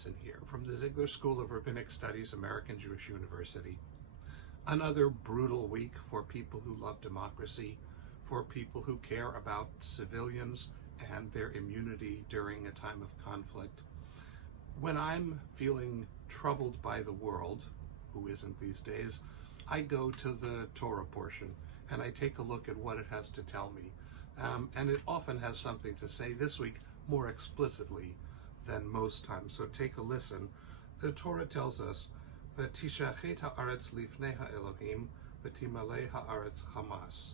Here from the Ziegler School of Rabbinic Studies, American Jewish University. Another brutal week for people who love democracy, for people who care about civilians and their immunity during a time of conflict. When I'm feeling troubled by the world, who isn't these days, I go to the Torah portion and I take a look at what it has to tell me. And it often has something to say, this week more explicitly than most times. So take a listen. The Torah tells us, "V'tishachet haaretz lifnei ha'Elohim, v'timalei haaretz Hamas."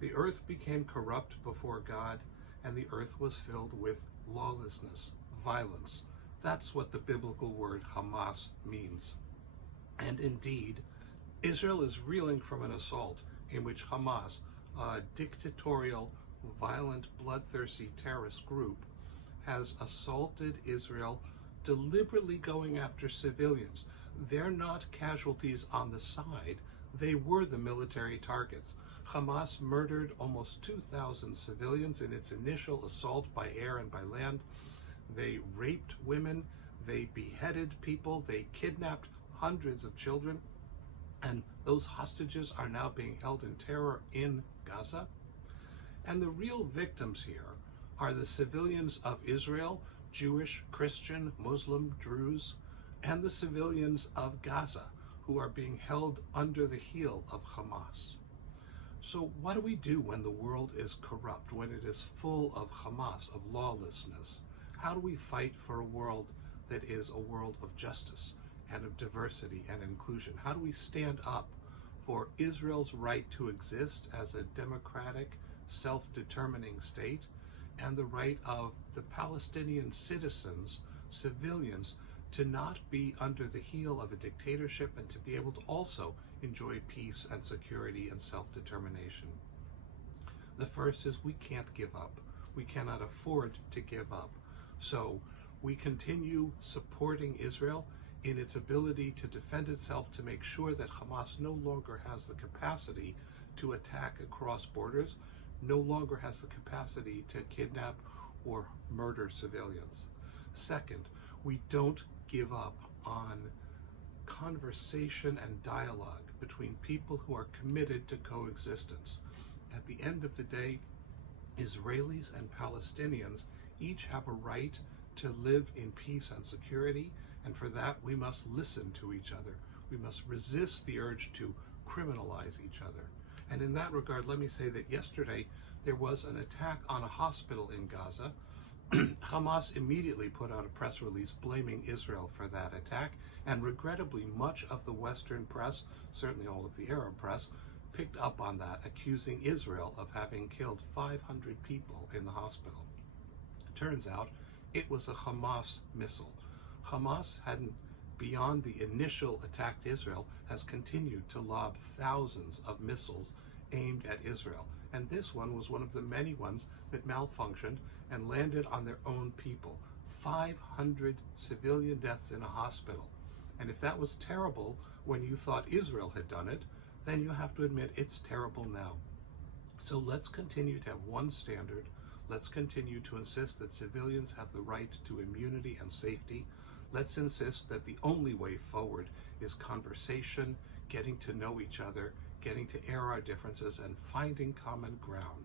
The earth became corrupt before God, and the earth was filled with lawlessness, violence. That's what the biblical word Hamas means. And indeed, Israel is reeling from an assault in which Hamas, a dictatorial, violent, bloodthirsty terrorist group, has assaulted Israel, deliberately going after civilians. They're not casualties on the side. They were the military targets. Hamas murdered almost 2,000 civilians in its initial assault by air and by land. They raped women. They beheaded people. They kidnapped hundreds of children. And those hostages are now being held in terror in Gaza. And the real victims here are the civilians of Israel, Jewish, Christian, Muslim, Druze, and the civilians of Gaza, who are being held under the heel of Hamas. So what do we do when the world is corrupt, when it is full of Hamas, of lawlessness? How do we fight for a world that is a world of justice and of diversity and inclusion? How do we stand up for Israel's right to exist as a democratic, self-determining state, and the right of the Palestinian citizens, civilians, to not be under the heel of a dictatorship and to be able to also enjoy peace and security and self-determination? The first is we can't give up. We cannot afford to give up. So we continue supporting Israel in its ability to defend itself, to make sure that Hamas no longer has the capacity to attack across borders, no longer has the capacity to kidnap or murder civilians. Second, we don't give up on conversation and dialogue between people who are committed to coexistence. At the end of the day, Israelis and Palestinians each have a right to live in peace and security, and for that we must listen to each other. We must resist the urge to criminalize each other. And in that regard, let me say that yesterday there was an attack on a hospital in Gaza. Hamas immediately put out a press release blaming Israel for that attack, and regrettably much of the Western press, certainly all of the Arab press, picked up on that, accusing Israel of having killed 500 people in the hospital. Turns out it was a Hamas missile. Hamas hadn't, beyond the initial attack to Israel, has continued to lob thousands of missiles aimed at Israel. And this one was one of the many ones that malfunctioned and landed on their own people. 500 civilian deaths in a hospital. And if that was terrible when you thought Israel had done it, then you have to admit it's terrible now. So let's continue to have one standard. Let's continue to insist that civilians have the right to immunity and safety. Let's insist that the only way forward is conversation, getting to know each other, getting to air our differences, and finding common ground.